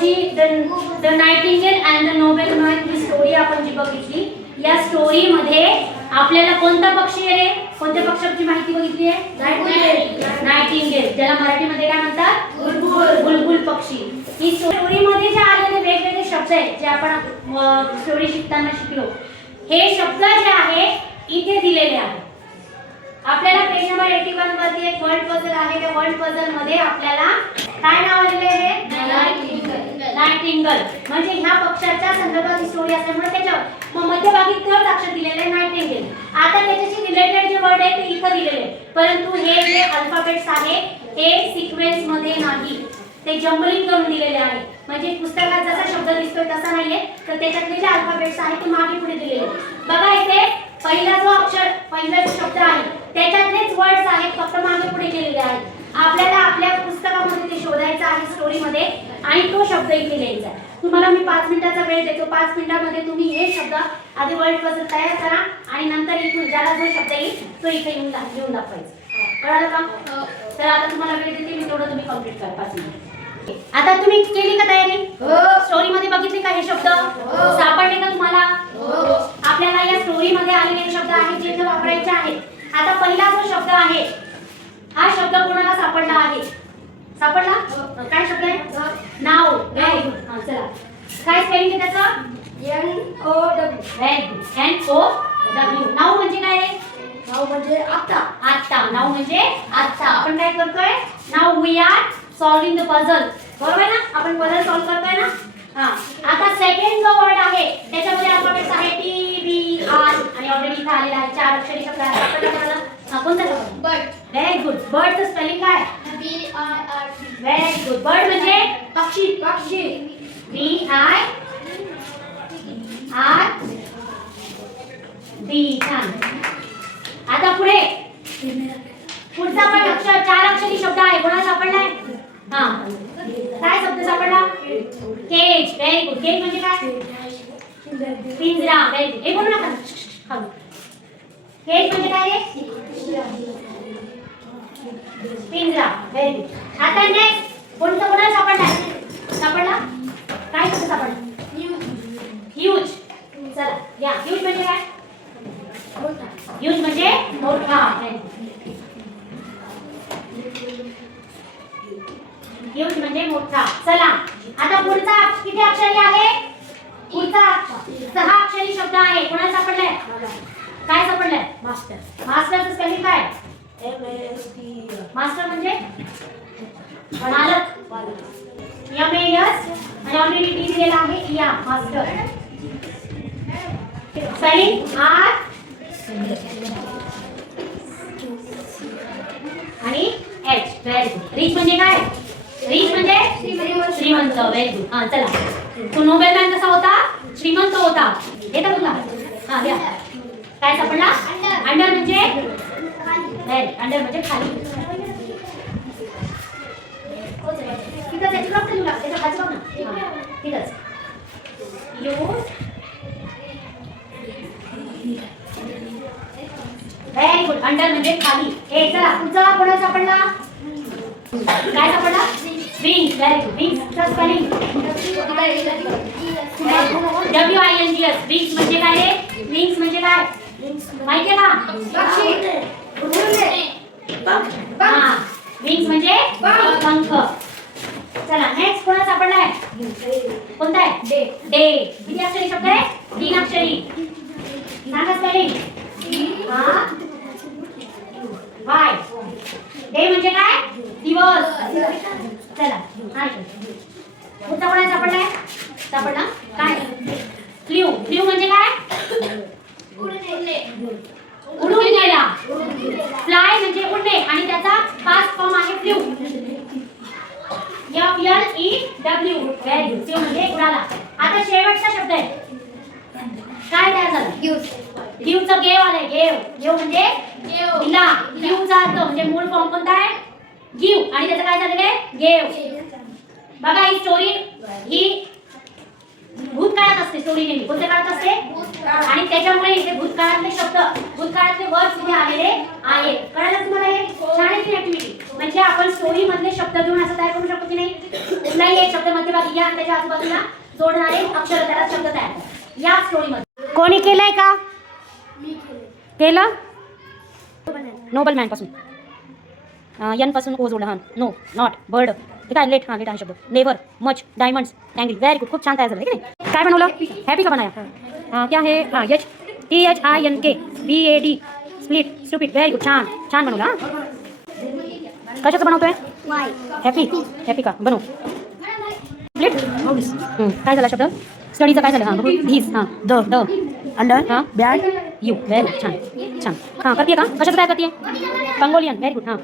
G the nightingale and the nobleman ही story आपण जी बघितली, या स्टोरी मध्ये आपल्याला कोणता पक्षी आहे रे? कोणत्या पक्षाची माहिती बघितली आहे? नाइटिंगेल, ज्याला मराठीमध्ये काय म्हणतात? बुलबुल. बुलबुल पक्षी. ही स्टोरी मध्ये जे आलेले वेगवेगळे शब्द आहेत जे आपण स्टोरी शिकताना शिकलो, हे शब्द जे आहे इथे दिलेले आहेत. आपल्याला पेज नंबर 81 वरती एक वर्ड पझल आहे. त्या वर्ड पझल मध्ये आपल्याला काय नाव आलेले आहे? नाइटिंगेल. म्हणजे ह्या पक्षाच्या संदर्भात स्टोरी असल्यामुळे त्याच्या मध्यभागी तोच अक्षर दिलेले आहे, नाइटिंगेल. आता त्याच्याशी रिलेटेड जे वर्ड आहे ते इथे दिलेले आहे, परंतु हे जे अल्फाबेट्स आहे हे सिक्वेन्स मध्ये नाही, ते जम्बलिंग करून दिलेले आहे. म्हणजे पुस्तकात जसा शब्द दिसतोय तसा नाहीये, तर त्याच्यातले जे अल्फाबेट्स आहेत ते मागे पुढे दिलेले आहेत. बघा इथे पहिला जो अक्षर, पहिला जो शब्द आहे त्याच्यातलेच वर्ड्स आहेत, फक्त मागे पुढे केलेले आहेत. आपल्याला आपल्या पुस्तकामध्ये ते शोधायचं आहे स्टोरी मध्ये आणि तो शब्द इथे लिहायचा. तुम्हाला मी 5 मिनिटाचा वेळ देतो. 5 मिनिटांमध्ये तुम्ही हे शब्द आधी वर्ड पझल तयार करा आणि नंतर इथून ज्याला जो शब्द येईल तो इथे येऊन दाखवायचा. कळलं का? तर आता तुम्हाला वेळ देते मी, तेवढं तुम्ही कंप्लीट करा 5 मिनिट. आता तुम्ही केली का तयारी? स्टोरी मध्ये बघितले का हे शब्द? सापडले का तुम्हाला? आपल्याला या स्टोरी मध्ये आलेले शब्द आहेत जे वापरायचे आहेत. आता पहिला जो शब्द आहे हा शब्द कोणाला सापडला आहे? सापडला? काय शब्द आहे? नाव. Very good. चला, काय स्पेलिंग आहे त्याचं? NOW. Very good. NOW. नाव म्हणजे काय रे? नाव म्हणजे आता. आता. नाव म्हणजे आता. आपण काय करतोय? नाव we are solving the puzzle. बरोबर आहे ना? आपण पझल सॉल्व करतोय ना? हां. आता सेकंड जो वर्ड आहे त्याच्यामध्ये अल्फाबेट्स आहे TBR आणि ऑलरेडी इथे आलेला आहे 4 अक्षरी शब्द आहे. आपल्याला कोणता शब्द? बर्ड. Very good. बर्डचं स्पेलिंग काय? BIRD. Very good. बर्ड म्हणजे पक्षी. पक्षी. BIRD. छान. आता पुढे पुढचा पण अक्षर 4 अक्षरी शब्द आहे. कोणाला सापडलाय? हां. काय शब्द सापडला? केज. Very good. केज म्हणजे काय? पिंजरा. Very good. हे बोलू नका. खाऊ. केज म्हणजे काय रे? पिंजरा. Very good. आता नेक्स्ट कोणाला सापडलाय? सापडला? काय शब्द सापडला? ह्यूज. चला या. ह्यूज म्हणजे काय? ह्यूज म्हणजे मोठा. ह्यूज म्हणजे मोठा. चला आता पुढचा किती अक्षरी आहे? पुढचा 6 अक्षरी शब्द आहे. कोणाला सापडलाय? काय सापडलाय? मास्टर. मास्टरचं स्पेलिंग काय? मास्टर म्हणजे मालक. MAS आणि ऑलरेडी डी दिलेला आहे. या मास्टर. स्पेलिंग R आणि H. Very good. रिच म्हणजे काय? रिच म्हणजे श्रीमंत. Very good. हां चला. तो नोबेलमॅन कसा होता? श्रीमंत होता. येतं तुला? हां या. काय सापडला? अंडर म्हणजे व्हेरी. अंडर म्हणजे खाली. तिथंच आहे. तुला तुला त्याच्या खाली बघ ना. तिथंच. Very good. अंडर म्हणजे खाली. हे चला पुढचा कोणाला सापडला? काय सापडला? विंग्स. Very good. विंग्सचा स्पेलिंग WINGS. विंग्स म्हणजे काय रे? विंग्स म्हणजे काय माहितीये का? पक्षी. हां. विंग्स म्हणजे पंख. चला नेक्स्ट कोणाला सापडलाय? कोणता आहे? डे. किती अक्षरी शब्द आहे? 3 अक्षरी. सांगा स्पेलिंग. हां. वाय. डे म्हणजे काय? दिवस. चला पुढचा कोणाला सापडलाय? सापडला काय? फ्ल्यू. फ्ल्यू म्हणजे काय? उडून गेला. फ्लाय म्हणजे उडणे आणि त्याचा पास्ट फॉर्म आहे flew. FLEW. Very good. Flew म्हणजे उडाला. आता शेवटचा शब्द आहे. काय तयार झालं? गिव्हचं गेव आलंय. गेव म्हणजे दिला. गिव्हचा अर्थ म्हणजे मूळ फॉर्म कोणता आहे? गिव्ह आणि त्याचं काय झालेलं आहे? गेव. बघा ही स्टोरी ही भूतकाळात असते. स्टोरी नेहमी कोणत्या काळात असते? आणि त्याच्यामुळे इथे भूतकाळातले शब्द भूतकाळातले वर्ड्स इथे आलेले आहेत. कळलं तुम्हाला? हे छान आहे की ऍक्टिव्हिटी. म्हणजे आपण स्टोरी मधले शब्द घेऊन असं तयार करू शकतो की नाही? कुठलाही एक शब्द मध्यभागी घ्या आणि त्याच्या आजूबाजूला जोडणारे अक्षर त्याला शब्द तयार करा या स्टोरी मध्ये. कोणी केलंय का? केलं? नोबल मॅन पासून यन पासून ओ जोडलं. हां नो नॉट बर्ड हे काय लेट. हां लेट आहे शब्द. Never much diamonds angry. Very good. खूप छान तयार झालं की नाही? काय बनवलं? हॅपी का बनाया? क्या हे? हां HTHINK BAD split stupid. Very good. छान छान बनवलं. हां कशाचं बनवतोय? हॅपी. हॅपी का बनव. स्प्लिट काय झाला शब्द? स्टडीचं काय झालं? हां बघू. धीस. हां द अंडर. हां बॅड यू. Very good. छान छान. हां करते का? कशाचं काय करते? पंगोलियन. Very good. हां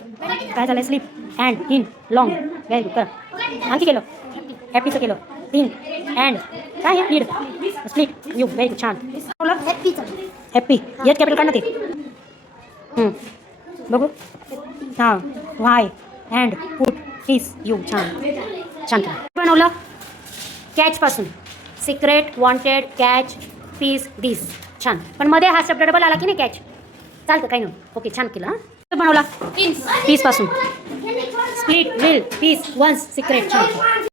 काय झालं? Sleep and in long. Very good. करा. आणखी केलं? हॅपीचं केलं. इन अँड काय आहे? Need split you. Very good. छान. हॅपी येत कॅपिटल काढ ना ते. बघू. हां why and put his you. छान छान बनवलं. कॅच पासून secret wanted catch piece this. छान. पण मध्ये हा शब्द डबल आला की नाही? कॅच चालतं काही नाही. ओके छान केलं. हां बनवला. पीस पासून split will piece once secret. छान.